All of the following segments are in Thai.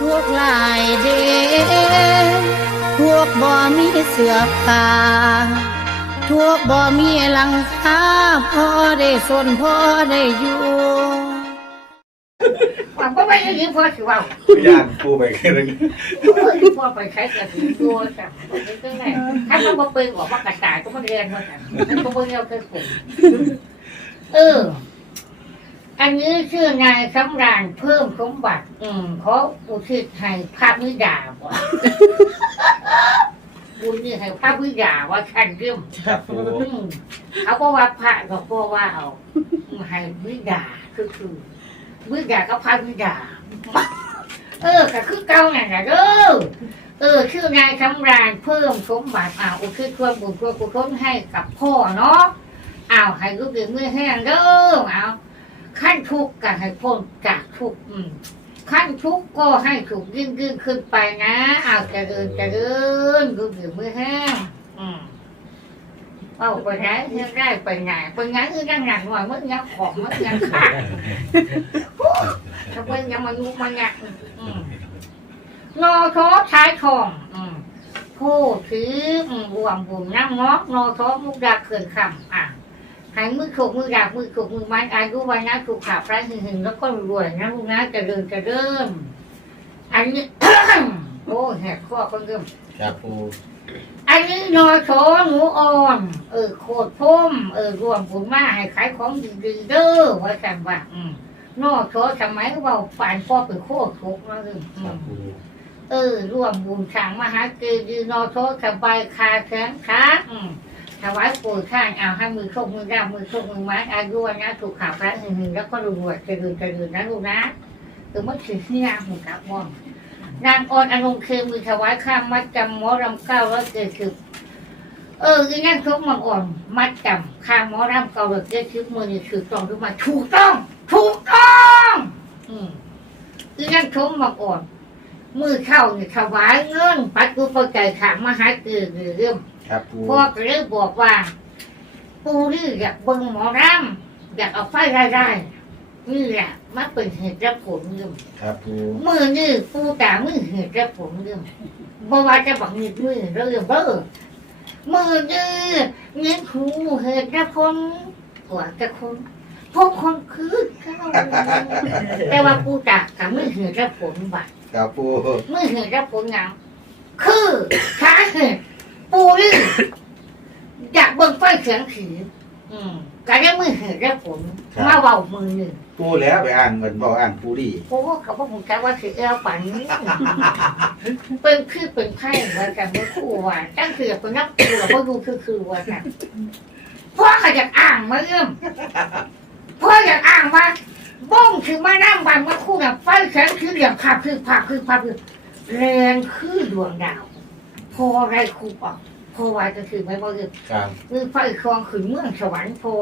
ทุกหลายเดพวกบ่มีเสือป่าทุกบ่มีหลังคาพอได้สนพอได้อยู่ว่าบ่ไม่ได้ยินพ่อสิเว่าญาติปูไปแค่นั้นโอ้ยพ่อไปใช้กระถิ่นตัวจ้ะเป็นจังไงถ้ามันบ่เป็นออกมากระจายก็มันเรียนว่าจ้ะมันก็บ่เรียนคือผมเออ อันนี้ชื่อนายสำราญเพิ่มสมบัติ อืมเขาอุทิศให้พระวิดาบ่บุญนี่ให้พระวิดาว่าฉันเรื่องครับปูอืมเขาก็ว่าพระก็เพราะว่าเอาให้วิดาคือคือวิดาก็พระวิดา เออก็คือเก่านั่นแหละเด้อเออชื่อนายสำราญเพิ่มสมบัติอ่าอุทิศควรบุญควรกุศลให้กับพ่อเนาะอ้าวให้ลูกเดือมือแห้งเด้อเอา ขั้นทุกข์ก็ให้พ้นจากทุกข์อืมขั้นทุกข์ก็ให้ถูกยิ่งยิ่งขึ้นไปนะอ้าวเจริญเจริญลูกเดือมือแห้งอืมเอาไปไหนเรื่องได้ไปไหนไปไหนคือนั่งหนักหน่อยมันยังของมันยังขาดถ้าเป็นยังมายุมันยังอืมนอท้อท้ายทองอืมผู้ถืออืมบวมบุญนั่งงอกนอท้อมุกดาเขื่อนคำอะใหายมือขกมือดาบมือขกมือไม้อายุวันนะถูกขาพระหึงหึงแล้วก็รวยนะลูกนะจะเดินจะเริ่ม อันนี้ โอ้แหกข้อคนเริ่มครับปูอันนี้นอโชหนูอ่อนเออโคตรพุ่มเออรวมผลมาให้ขายของดีๆเด้อว่าสั่งว่า อืมนอโชสมัยเราฝันพ่อเป็นโคตรทุกข์แล้วเลยอืครับมปูเออรวมบุญสร้างมหาเกดีย์นอโชสบายคาแขนขาอืม ถวายปู่ข้างเอาให้มือโชคมือดามือโชคมือไม้อายุวันนะถูกข่าวพระหนึ่งหนึ่งแล้วก็รวยๆจะดืนจะดืนนะลูกนะคือมันถึงที่งานหูกับมองนางอ่อนอนงเคมือถวายข้ามมัดจำหมอรำเก้าร้อยเจ็ดสิบเอออีนั่นทุกมังอ่อน มัดจำข้ามหมอรำเก้าร้อยเจ็ดสิบมือนี่คือตรงทุกมาถูกต้อง ถูกต้องอืมอีนั่นทุกมังอ่อนมือเข้าเนี่ยถวายเงินปัดกูปใจขามหาเกิดเรื่อง ครับปูพ่อก็เลยบอกว่า ปูนี่อยากเบิ่งหมอรำอยากเอาไฟไร่ๆนี่แหละมันเป็นเหตุและผลเรื่องครับปูมือนี่ปูตามือเหตุและผลเรื่องบ่ว่าจะบักนิดมือเรื่องเบ้อมือนี่เงินครูเหตุและผลกว่าจะคนพวกคนคือเขาแต่ว่าปูตากับมือเหตุและผลบัดครับปูมือเหตุและผลหยังคือขาเหตุ ปูนี่อยากเบิ่งไฟเสียงผีอืมก็ได้มือเหตุและผลมาเว้ามือหนึ่งปูแล้วไปอ่านเงินบอกอ่านปูดีโอ้เขาบอกผมจะว่าถือเอลปันนี้เป็นคือเป็นไพ่ว่ากันเมื่อคู่ว่าตั้งคือเป็นนักตัวเพราะดูคือคือว่ากันพ่อเขาอยากอ่างมาเอื้อมพ่ออยากอ่างว่าบ้องถึงมานั่งบันมาคู่น่ะไฟแสงคือเหลี่ยมภาพคือภาพคือภาพคือแรงคือดวงดาว พอไรครูปอกพอวายก็คือไม่พอคือครับคือไฟคลองขึ้นเมืองสวรรค์พอ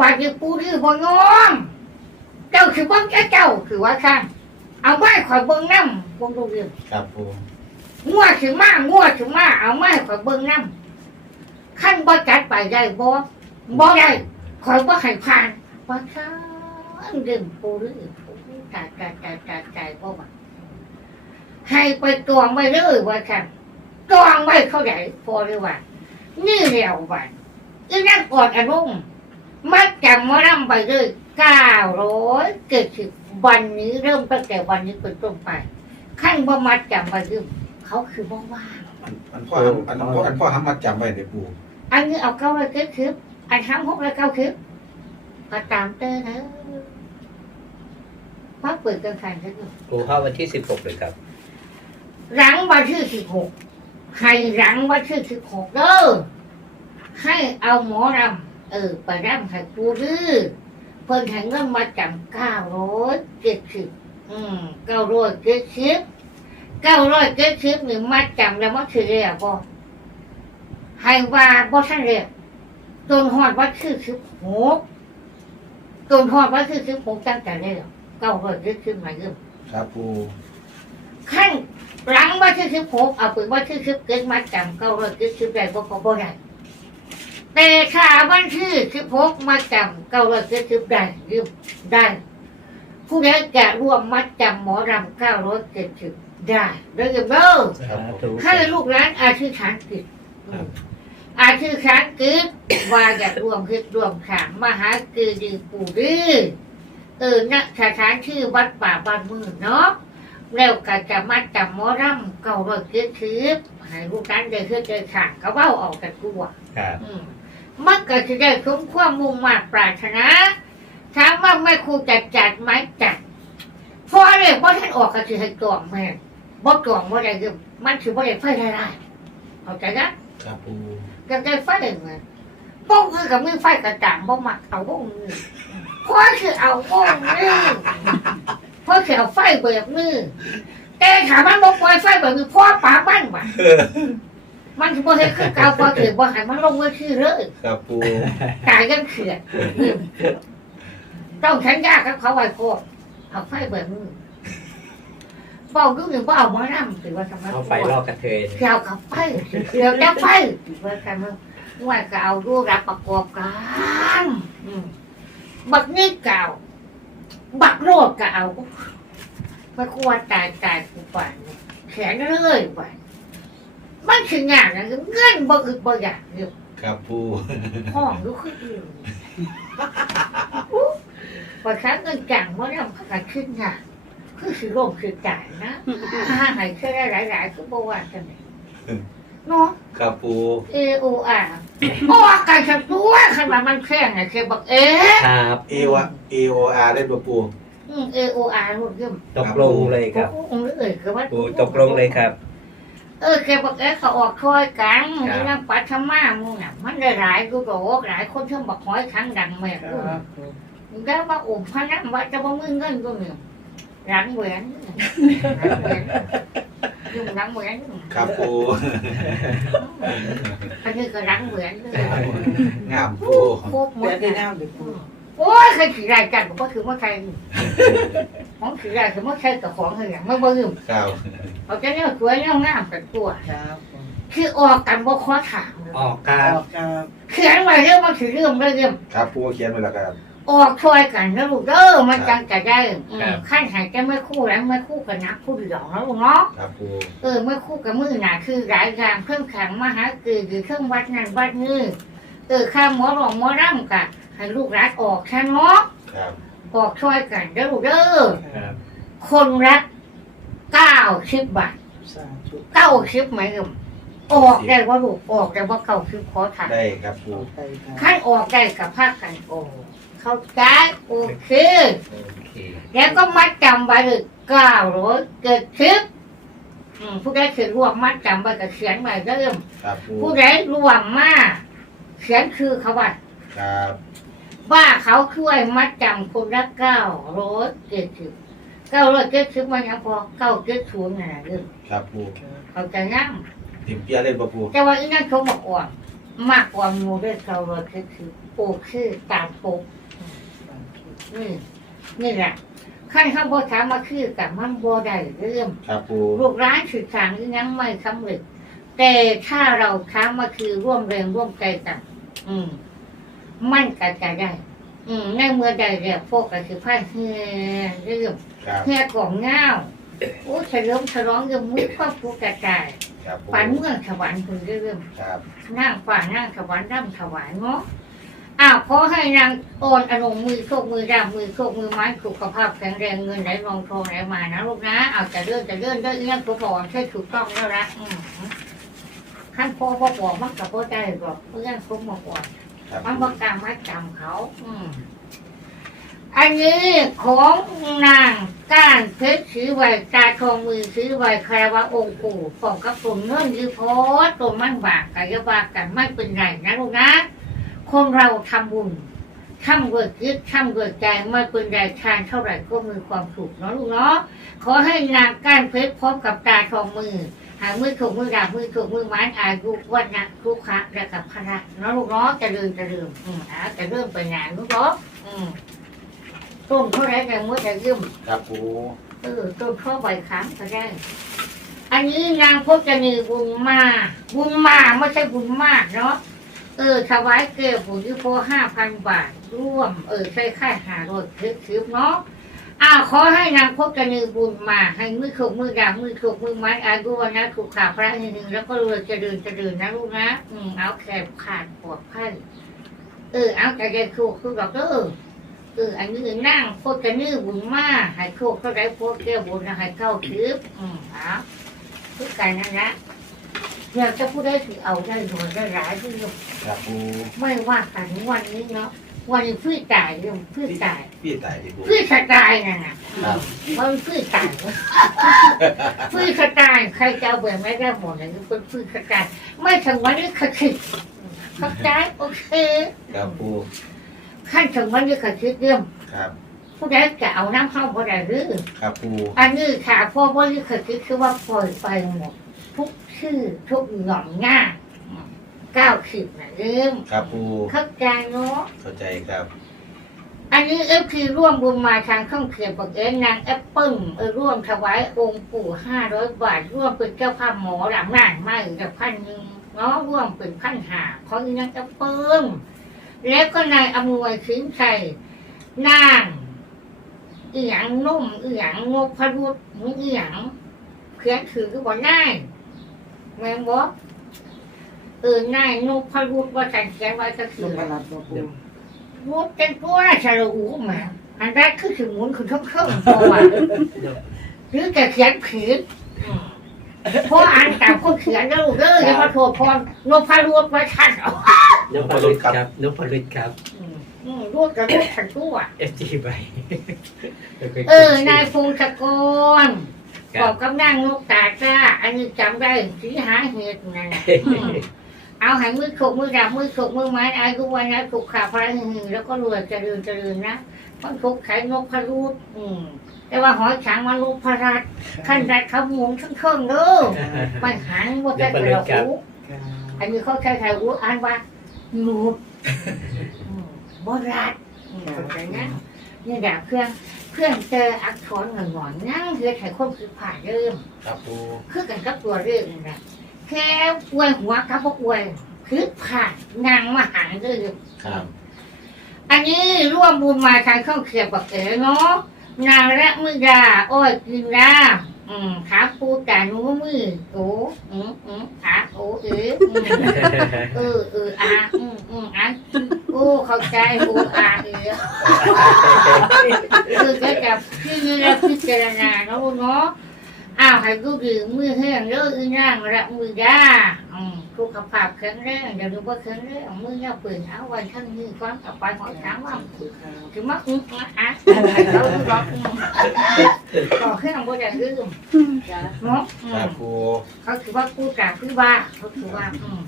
บาดนี้ปูดื้อบ่งอมเจ้าคือเบิ้งแค่เจ้าคือว่าข้างเอาไม้ข่อยเบิ้งน้ำวงดูเรื่องครับปูงัวถึงมางัวถึงมาเอาไม้ข่อยเบิ้งน้ำขั้นบ่จัดไปได้บ่บ่ได้ข่อยบ่ให้ผ่านว่าข้างเรื่องปูดื้อปูตายตายตายตายตายบ่ว่าให้ไปตวงไว้เลยว่าข้าง ตวงไว้เขาได้พอเลยว่านี่เดียวว่าอีนั่นก่อนอนุ่มมัดจำมาร่ำไปเลยเก้าร้อยเจ็ดสิบวันนี้เริ่มตั้งแต่วันนี้เป็นต้นไปขั้นบ่มัดจำไปคือเขาคือบ่ว่างอันอันพ่อทำอันพ่ออันพ่อทำมาจำไว้เดี๋ยวปูอันนี้เอาเก้าร้อยเจ็ดสิบอันทั้งหกร้อยเก้าสิบก็ตามเต้นะพักเปิดกันขันกันอยู่ครูเข้าวันที่สิบหกเลยครับ หลังวันที่สิบหก ให้หลังวันที่สิบหกเด้อให้เอาหมอรำเออไปรำให้ปูดื้อเพิ่นให้เงินมาจำเก้าร้อยเจ็ดสิบอืมเก้าร้อยเจ็ดสิบเก้าร้อยเจ็ดสิบนี่มาจำแล้วมันคือเรียกบ่ให้ว่าบ่ทันเรียกจนหอดวัดคือสิบหกจนหอดวัดคือสิบหกตั้งแต่เรียกเก้าร้อยเจ็ดสิบมาเริ่มครับปู ขั้นหลังว่าที่สิบหกเอาปืนว่าที่สิบเกิดมาจำเก้าร้อยเจ็ดสิบได้บ่พอบ่ได้แต่ถ้าวันที่สิบหกมาจำเก้าร้อยเจ็ดสิบได้ยืมได้ผู้ใดจะร่วมมัดจำหมอรำเก้าร้อยเจ็ดสิบได้เด้อเด้อครับผมให้ลูกหลานอาชีพฐานกิจอาชีพฐานกิจว่าอยากรวมคิดรวมขางมหากือดีปู่ดื้อเออณสถานที่วัดป่าบ้านมือเนาะ แล้วก็จะมาจำหมอรำเก่าร้อยเจ็ดสิบให้ลูกหลานได้เพื่อเจอขางก็เบ้าออกกันตัวครับอืมมันก็จะได้สมความมุ่งมา่ปรารถนาถามว่าแม่ครูจัดจัดไหมจัดเพราะอะไรเพราะท่านออกก็คือให้กล่องแม่บ่กล่องบ่ได้คือมันคือบ่ได้ไฟได้ได้เข้าใจนะครับปูก็ได้ไฟเหมือนป้องคือกับมือไฟกระจ่างบ่มักเอาบ่มือเพราะคือเอาบ่มือเพราะคือเอาไฟแบบมือแต่ถามมันบ่ปล่อยไฟแบบมือเพราะป่าบ้านว่ะมันคือบ่เฮ็ดคือเก่าพอถือบ่ให้มันลงมือชื่อเลยครับปูตายกันเขื่อนต้องฉันยากกับเขาไว้โคตรเอาไฟเบิดมือเป้าดูหนึ่งว่าเอามานั่งถือว่าทำไมเอาไฟลอกกระเทยเกี่ยวกับไฟเกี่ยวกับไฟถือว่าทำไมว่าก็เอาดูรับประกอบกันอืมบักนี่เก่า บักโรดก็เอาไม่ควรตายตายกูไปแขนเลยไปมันคืองานนะเงินบ่อึดบ่อยากเนี่ยครับปูห้องดูขึ้นอื่นพอช้างเงินจังว่าเราพักขึ้นค่ะคือสิโรงคือจ่ายนะถ้าหายเคยได้หลายๆคือบ่ว่ากันเลย เนาะครับปู เอโออาร์โอ้การสัตัวขนาดมันแค่ไงเคยบอกเอ๊ะครับ เอวเอโออาร์ได้ปะปูเอโออาร์รุ่นเริ่มตกลงเลยครับโอ้เอ้ยคือว่าปูตกลงเลยครับ เออเคยบอกเอ๊ะเขาออกช่วยกันครับ นี่นะปัทมามึงน่ะมันได้หลายกูโดกหลายคนเชื่อบอกหอยครั้งดังแม่กูแล้วว่าอุ่มพนักว่าจะบ่มึงเงินก็เนี่ยหลังแหวนหลังแหวน ยุ่งหลังแหวนครับปูอันนี้ก็หลังแหวนเลยงามปูโคกหมเดี๋ยดวได้น้ำเดี๋ยวปูโอ้ยใครขี่ไรกันก็คือว่าใครของขี่ไรคือว่าใครกับของอะไรไม่บ่ลืมครับเขาจะเนี่ยสวยเนี่ยงามเป็นตัวครับผมคือออกกันบ่ขอถามออกครับออกครับเขียนไว้เรื่องมันถือเรื่องเรื่องครับปูเขียนไว้แล้วครับ ออกช่วยกันนะลูกเด้อมันจังจะได้ขั้นหายใจไม่คู่แล้วไม่คู่กันนักคู่เดียวนะลูกเนาะ ครับปูเออเมื่อคู่กับมือหนาคือหลายอย่างเครื่องขังมหาคือหรือเครื่องวัดนั่นวัดนี่เออข้ามหมอหลองหมอร่ำกะให้ลูกรักออกแค่เนาะครับออกช่วยกันเด้อลูกเด้อครับคนรักเก้าสิบบาทสาธุเก้าสิบไหมเอิมออกได้ว่าลูกออกได้ว่าเก้าสิบขอถ่ายได้ครับปู ไปครับขั้นออกได้กับภาคกันโอ เข้าใจโอเคโอเค แล้วก็มัดจำไว้เลยเก้าร้อยเกิดสิบอืมผู้ใดเขียนรวมมัดจำไว้กับเขียนไว้เริ่มครับปูผู้ใดรวมมาเขียนคือเขาว่าครับว่าเขาช่วยมัดจำคนละเก้าร้อยเจ็ดสิบเก้าร้อยเจ็ดสิบมันยังพอเก้าเจ็ดศูนย์น่ะเรื่องครับปูเขาจะนั่งติมเปียเล่นปะปูแต่ว่าอีนั่นเขาบอกว่ามากกว่าหมูด้วยเก้าร้อยเจ็ดสิบโอ้คือตามปก นี่นี่แหละขั้นข้างบนถามมาคือกับมันบ่ได้เรื่องครับปูลูกร้านสื่อสารยังไม่สำเร็จแต่ถ้าเราค้ามาคือร่วมแรงร่วมใจกัน อืม มันก็จะได้ อืมในเมื่อใดเรียกพวกก็คือผ้าเฮียเรื่องครับเฮียกล่องเงาโอ้เฉลิมฉลองยังมุกครอบครัวกระจายครับปูฝันเมืองถวายคุณเรื่องครับนั่งฝ่านั่งถวายร่ำถวายเนาะอ้าว ขอให้นางโอนอนงมือโชคมือดำมือโชคมือไม้สุขภาพแข็งแรงเงินไหลรองทองไหลมานะลูกนะเอาจะเลื่อนจะเลื่อนได้เรื่องตัวก่อนใช่ถูกต้องแล้วละขั้นพ่อพ่อบอกมันกับพ่อใจหรอกเพื่อนคุ้มมาก่อนมันบอกการมาจำเขา อืมอันนี้ของนางก้านเพชรสีไวตาทองมือสีไวคารวะองค์ปู่ของกระปุนเงินยือพอตัวมันบากกายบากันไม่เป็นไรนะลูกนะ คนเราทำบุญทำเกิดคิดทำเกิดใจไม่เป็นไรทานเท่าไหร่ก็มีความสุขเนาะลูกเนาะขอให้นางก้านเพชรพร้อมกับตาทองมือหามือถูกมือดาบมือถูกมือไม้อายุวันนะทุกขะและกับพระเนาะลูกเนาะจะเริ่มจะเริ่มอืมอ่าจะเริ่มไปงานลูกเนาะอืมต้นเท่าไรแต่เมื่อจะยืมครับปูเออต้นข้อใบค้างก็ได้อันนี้นางพจนีบุญมา บุญมาไม่ใช่บุญมากเนาะ เออถวายเกลือปุ๋ยโพห้าพันบาท ร่วม เออใช้ค่ายหารถคลิปคลิปเนาะอ้าวขอให้นางพบกันนือบุญมา ให้มือขกมือดาบมือขกมือไม้อายุวันนะถูกขาพระหนึ่งแล้วก็รวยจะเดินจะเดินนะลูกนะ อืมเอาแขนขาดปวดไข้เออเอาแต่ใจถูกคือบอกเออเอออันนี้นั่งพบกันนือบุญมาให้โคกเท่าไรพบเกี่ยวบุญนะให้เข้าคลิปอืมเอาคือกันนั่นนะ อยากจะพูดได้ถือเอาได้รวยได้หลายที่ลูกครับปูไม่ว่ากันวันนี้เนาะวันนี้พืชตายเรื่องพืชตายพี่ตายดิปูพืชสไตล์นั่นน่ะครับมันพืชตายพืชสไตล์ใครจะเอาแบบไม่ได้หมดเลยเป็นพืชสไตล์ไม่ถึงวันนี้ขคิดเข้าใจโอเคครับปูขั้นถึงวันนี้ขคิดเรื่องครับผู้ใดจะเอาน้ำเข้าบ่ได้หรือครับปูอันนี้ค่ะพ่อวันนี้ขคิดคือว่าปล่อยไปหมดทุก ชื่อทุกหย่อมง่าเก้าสิบนะเริ่มครับปูเข้าใจเนาะเข้าใจครับ อันนี้เอฟพีร่วมบุญมาทางข้องเขียนบอกเอ็นนางแอปเปิ้ลเออร่วมถวายองค์ปู่ห้าร้อยบาท ร่วมเป็นเจ้าภาพหมอหลังหน้าไม่กับพันหนึ่งเนาะร่วมเป็นพันหาของอีนางแอปเปิ้ลแล้วก็นายอมวยสินชัยนางอีหยังนุ่มอีหยังงบพรุษมึงอีหยังเขียนถือก็บอกนาย แม่งบอกเออนายงบพรุษว่าฉันเขียนไว้ก็คือมุดเป็นตัวฉลูแหมาอันแรกคือถึงหมุนคือท่องเครื่องพอว่าหรือจะเขียนผิดอืมเพราะอ่านตามคนเขียนแล้วเด้ออย่ามาโทษพรนพรวดไว้ทันเอานพรุษครับนพรุษครับอืมอืมรวดกับรวดทันตัวเอฟจีไปเออนายพงศกรค บรัอบกกำนังนกตาจ้าอันนี้จำได้สีหาเหตุนั่นน่ะอืมเอาให้มือขกมือดับมือขกมือไม้อายุวันนะถูกขาพระหนึ่งแล้วก็รวยเจริญเจริญนะมันทุกไข่นกพระรูดอืม แต่ว่าหอยช้างมาลูกพระราชขั้นรัดขมุงทั้งเครื่องเด้อมันหันว่าได้กระหู อันนี้เขาใช้ไทยรู้อ่านว่าลูดอืมบ่รัดอืมเข้าใจนะนี่ดาบเครื่อง เครื่องเจออักษรหน่อยๆนั่งเฮือไข่คนคือผ่าเริ่ม ครับปูคือกันกับตัวเรื่องนี่นะแค่อวยหัวกับพวกอวยคือผ่านนางมาหันเลยครับอันนี้ร่วมบุญมาทางข้าวเขียวกับเอ๋เนาะนางและมือยาอ้อยกินยา อืมขาปูกันมือมือโอ้อืมอืมขาโอ้เอออืมเออเอออาอืมอืมอะโอ้เข้าใจโอ้อาเออคือจะจับที่นี่แล้วพิจารณาเนาะเนาะ อ้าวให้กูดื่มมือแห้งเด้ออีนางละมือยาอืมสุขภาพแข็งแรงเดี๋ยวดูว่าแข็งแรงมือยาเปิดเอาไว้ทั้งนี้ก่อนกับไปหอยช้างว่าถึงมาอุ้งอะอะให้เราดูรอกอืมต่อเครื่องบ่ได้ลืมเนาะอืครัมบปูเขาถือว่ากูจากพี่ว่าเขาถือว่าอืม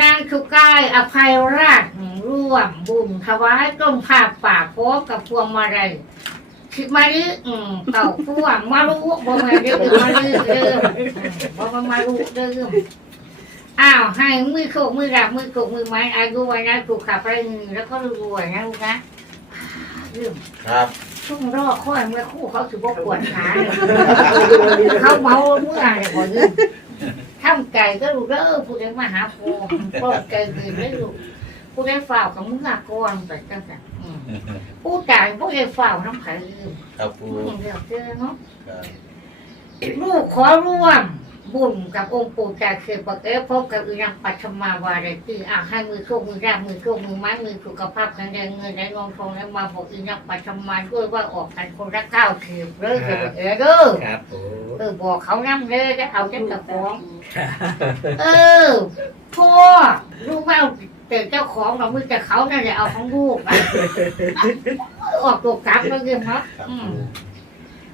นางสุกายอภัยราชอืมร่วมบุญถวายต้มผ้าป่าพร้อมกับพวงมาลัย คิดมาดิอืมเต่าพ่วงมาลูกบ่มาเดี๋ยวมาลืมเดิมบ่มามาลูกเดิมอ้าวให้มือโขกมือดับมือโขกมือไม้อายุวันนะถูกขับไปหนึ่งแล้วก็รวยนะลูกนะลืมครับช่วงรอค่อยเมื่อคู่เขาถือว่าปวดขาเลยเขาเมาเมื่อไรบ่ลืมทำไก่ก็รู้เด้อผู้ใดมาหาปูปลดไก่ดีไม่รู้ผู้ใดฝ่าวกับมือก่อนไปตั้งแต่อืม ผู้จ่ายผู้ใดฝ่าวน้ำไผ่ลืมครับปูอืมเดี๋ยวเจอเนาะครับลูกขอร่วม บุญกับองค์ปู่จ่าเขียนบอกเอ๊ะพบกับอีนังปัชมาวาไรตีอะให้มือโชคมือราบมือโชคมือไม้มือสุขภาพแข็งแรงเงินได้งองทองแล้วมาบอกอีนังปัชมาด้วยว่าออกกันคนละเก้าเขียบเลยเดี๋ยวบอกเอ๊ะเด้อ ครับโอ้เออบอกเขานั่งเลยจะเอาเจ้ากับของ เออพ่อลูกแม่แต่ เจ้าของเรามือแต่เขานั่นแหละเอาของลูกอะออกตัวกลับแล้วยังมั้งครับอืปูม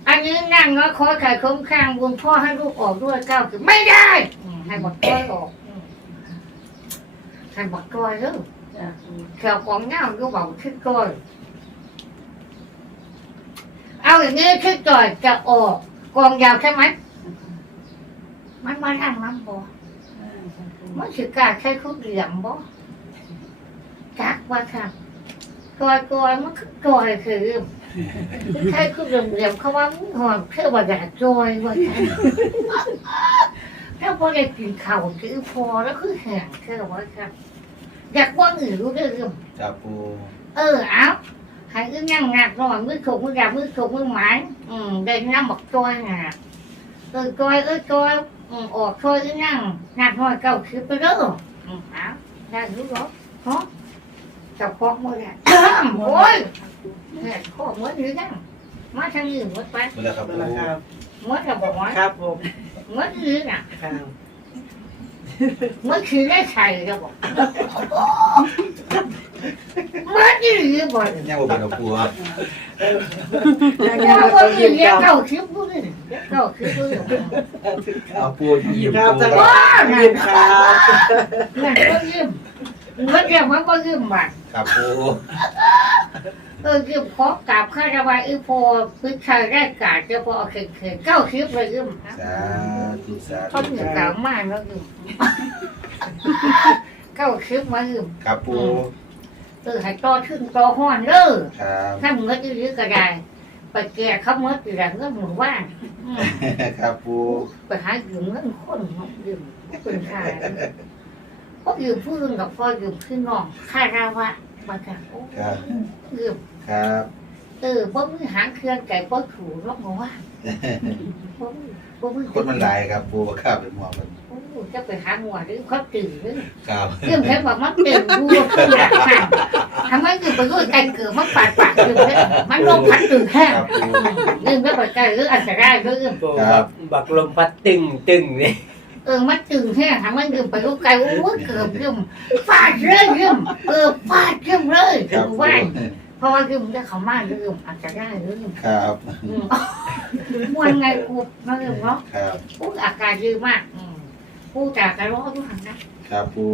อันนี้นั่งน้อยขอไข่คุ้มข้างบุญพ่อให้ลูกออกด้วยเก้าคือไม่ได้อืมให้บอกก้อยออกอืมให้บอกก้อยเด้อแถวของเงาก็บอกขึ้นก้อยเอาอย่างนี้ขึ้นก่อยจะออกกองยาวใช่ไหมมันมาทางมันบ่มันสิกล้าใช้คุกเหลี่ยมบ่ จักว่าค่ะก้อยก้อยมันคือก้อยคือใช่คือเรียมๆเขาว่าหอมเพื่อว่าอยากจอยว่าใช่ถ้าพอได้กินข้าวคือพอแล้วคือแห้งเชื่อว่าครับอยากว่าอื่นรู้เรื่องครับปูเออเอาให้อึ้งนั่งหนักหน่อยมือถูกมือดับมือถูกมือหมายอืมเดินน้ำบอกตัวหนักเออตัวเออตัวอืมออกตัวอึ้งนั่งหนักหน่อยเก้าคือไปเด้ออืมเอาได้รู้หรอฮะ จับคอกมือเนี่ยโอ้ยเนี่ยคอกมือหรือยังมาทางอื่นหมดไปเมื่อแล้วครับปูหมดกับบอกว่าครับผมหมดหรือน่ะครับหมดคือได้ใส่แล้วบอกหมดหรือบ่ยังบ่เป็นกับปูครับยังเก้ายังคต้อนงอื่ยืนนเรียกยาวเก้าคิ้วผู้อื่นเก้าคิ้วผู้อื่นเอาปูยิ้มครับปูจะครับว้ายืนครับเงินก็ยืม เงินเรียกมันก็ยืมบัตรครับปูเออยืมขอกราบข้าราชการอีพอพิชัยได้กาดเจ้าพอเข่งเข่งเก้าคิ้วเลยยืมสาธุสาเขาธุถึงกล่าวมากแล้วยืมเก้าคิ้วมายืมครับปูเออให้ต่อขึ้นต่อห้อนเด้อครับถ้าเงินยืดก็ได้ไปแก่เขาเมื่อตีละเงินหมู่บ้านอืมครับปูไปหายืมเงินคนมายืมเป็นค่า เพราะยืมผู้อื่นกับพ่อยืมพี่น้องค่าราวะมาจากโอ้ครับยืมครับเออบ่มีหางเครื่องไก่บ่ถูรอกหมู่บ้านบ่มีบ่มีคนมันหลายครับปูบ่ข้าเป็นหมอมันโอ้จะไปหาหัวหรือเขาตื่นหรือครับเรื่องแค่บอกมันตื่นดูคือหลักฐานทำไมยืมไปด้วยกันเกิดมันปาดปากยืมแค่มันลงพัดตื่นแค่ครับปูยืมก็ไปไกลหรืออันตรายหรือยืมปูบักบักลมพัดตึงตึงเนี่ย เออมันตึงแค่ทำมันยืมไปลูกไก่โอ้ยเกือบยืมฟาดเลยยืมเออฟาดยืมเลยครับถึงปูว่าเพราะว่ายืมได้เขามากยืมอาจจะได้ยืมครับอืมมวนไงกูมายืมเนาะครับกูอาการยืมมากอืมกูจากการร้องทุกครั้งนะครับปู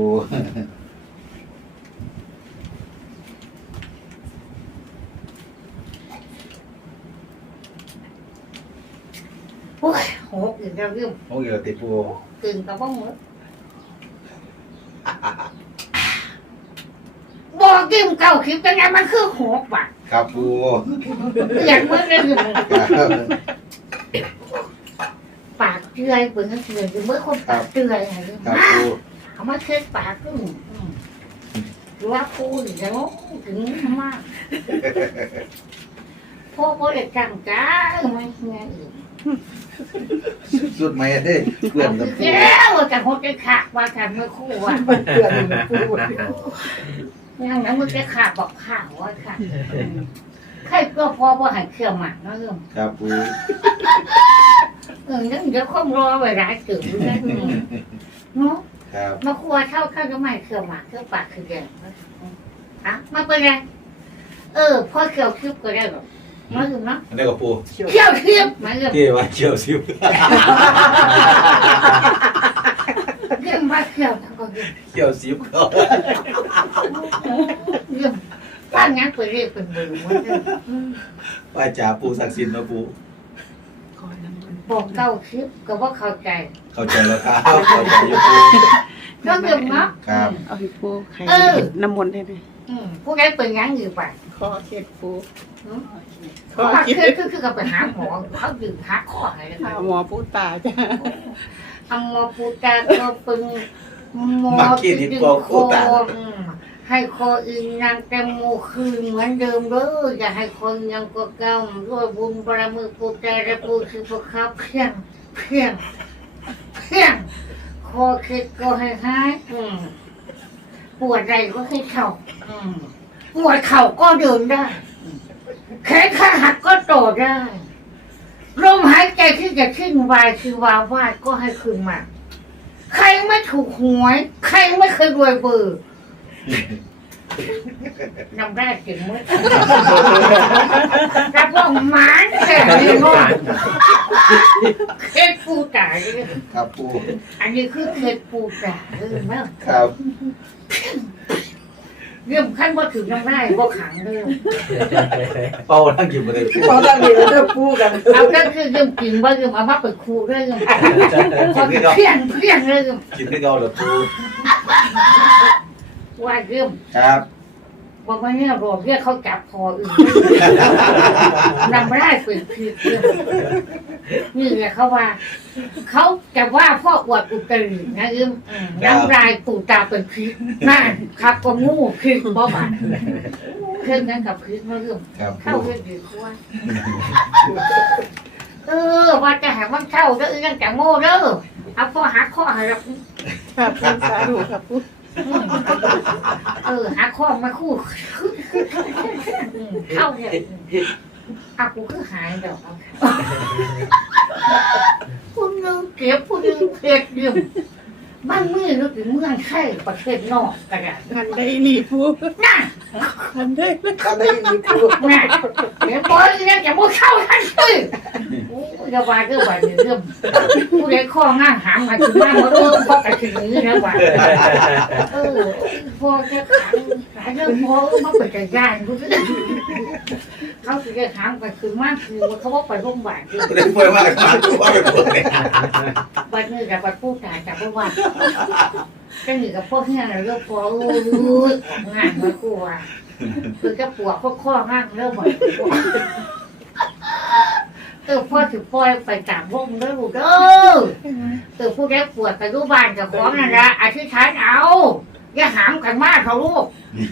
โอ้ยโหกินแล้วยืมโอ้ยเราติดปูกินกับบ้องมือบอกยืมเก่าคลิปเป็นไงมันคือหกบาทครับปูอยากเมื่อได้ยืมครับปากเจือยเปิดเจือยหรือเมื่อคนปากเจือยอะไรครับปูเขามาเช็ดปากขึ้นหรือว่าปูถึงจะงงถึงมากพ่อพ่อเด็กจังจ้าไม่เงี้ยอื่น สุดไหมเด้เพื่อนกับปูแล้วแต่คนจะขาดว่าแต่เมื่อคู่ว่ามันเตือนปูอย่างนั้นมึงจะขาดบอกข่าวว่าค่ะใครก็พอว่าหันเครื่องหมักเนาะเรื่องครับปูเออนั่นเดี๋ยวข้อมรอไว้ร้ายตื่นนะเนาะครับมาครัวเท่าข้าวก็ไม่เครื่องหมักเครื่องปากคือแดงอะมาเป็นไงเออพ่อเคี่ยวคลิปก็ได้หรอก มาถึงเนาะอันนี้กับปูเชี่ยวเคี่ยวคลิปมาเรื่องเกี่ว่าเกี่ยวซิวเรื่องมาเคี่ยวทั้งก็เรื่องเกี่ยวซิวเขาเรื่องบ้านงั้นไปเรียกเป็นเบอร์มันเรื่องว่าจ่าปูศักดิ์สิทธิ์นะปูคอยน้ำมันบอกเก้าคลิปก็ว่าเข้าใจ เข้าใจแล้วครับเข้าใจอยู่ปูก็เรื่องเนาะครับเอาให้ปูใครเออน้ำมนต์ได้ไหมอืมผู้ใดเป็นงั้นอยู่ป่ะ ขอเข็ดปูเพราะว่าคือคือคือกับไปหาหมอเขาดื่มหาข้ออะไรนะหาคะหมอพูดป่าจ้ะทำหมอปูตาก็เป็นหมอมาคิดอีกบอกปูตาอืมให้คออื่นนางแตงโมคืนเหมือนเดิมเด้ออย่าให้คนยังก็เก่าด้วยบุญบารมีปูตาและปูคือพวกเขาเพียงเพียงเพียงคอเคล็ดก็ให้หายอืมปวดใดก็ให้เข่าอืม ปวดเข่าก็เดินได้แขนขาหักก็โตได้ลมหายใจที่จะขึ้นวายคือวาวาดก็ให้คืนมา ใครไม่ถูกหวย ใครไม่เคยรวยเบอร์นำได้จริงมั้ยรับรองหมานแต่ไม่รอดเคล็ดปูตาเลยครับปูอันนี้คือเคล็ดปูตาเลยมั้ยครับ เรื่องขั้นว่าถึงนำได้ว่าขังเลยเป้าทั้งกินมาเลยปูขอตั้งนี้แล้วจะปูกันเอาก็คือเรื่องจริงว่าเรื่องเอามาเปิดครูเรื่องพอเพี้ยนเพี้ยนเรื่องกินได้เก่าเหรอปูว่าเรื่องครับบอกว่าเนี่ยรอเรียกเขาจับคออื่นนำไม่ได้ฝืนผิดเรื่อง นี่แหละเขาว่า เขาจะว่าพ่ออวดอุตรินะอึมอืมน้ำลายปูตาเป็นพิษนั่นครับก็งูพิษบ่บาดโอ้เรื่องนั้นกับพื้นมาเรื่องครับเข้าปูเรื่องดีกว่าเออว่าจะหามันเข้าเด้อยังจะโง่เด้อเอาพ่อหาข้อหาเราครับปูสาธุครับปูเออหาข้อมาคู่อืมเข้าเนี่ย อากูคือหายเดี๋ยวเอาพูดนึงเก็บพูดนึงเก็บเดี๋ยวบ้านเมืองนึกถึงเมืองไทยประเทศนอกกระดาษมันได้หลีปูน่ะมันได้ก็ได้มีปูน่ะเดี๋ยวบอยเนี่ยจะมุดเข้าทันทีโอ้ยระบายก็ไหวเรื่องผู้ใดข้อง่างหามมาถึงมาเมื่อเออพอกระถึงนี้นะว่าเออพอจะขายขายเรื่องพอมาเปิดใจย่านกูสิ เขาสิจะถามไปคือมากคือว่าเขาว่าไปโรงพยาบาลด้วยได้ป่วยมากมาปูว่าเป็นปูเนี่ยบัดนี้กับบัดผู้ตายจากว่าจะหนีกับพวกเนี่ยเรื่องพออู้งานมากลัวคือจะปวดข้อข้อง่างเริ่มบ่อยเออพ่อถือปล่อไปตามวงเด้อลูกเด้อเออผู้ใดปวดกับรูบ้านกับของนั่นละอธิษฐานเอา อย่าหามกันมากเขาลูก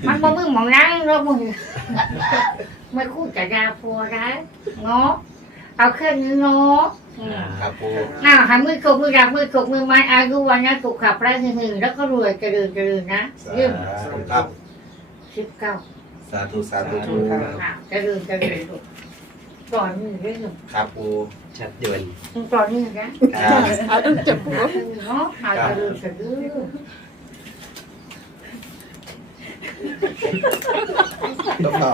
มันบ่มึงหมองนั่งแล้วมึงไม่คู่จะยาพอได้เนาะเอาแค่นี้เนาะอืม ครับปูอ้าวหามือกบมือรักมือกบมือไม้อายุวันนะสุขขับไร้หึงๆแล้วก็รวยเจริญเจริญนะสาเยี่ยมธุครับ สิบเก้าสาธุสาธุปูอ่าเจริญเจริญลูกตอนนี้เรื่องครับปูชัดเจนตอนนี้นะครับสาธุจับปูหาเงินเนาะหาเจริญเจริญ ต้องต่อ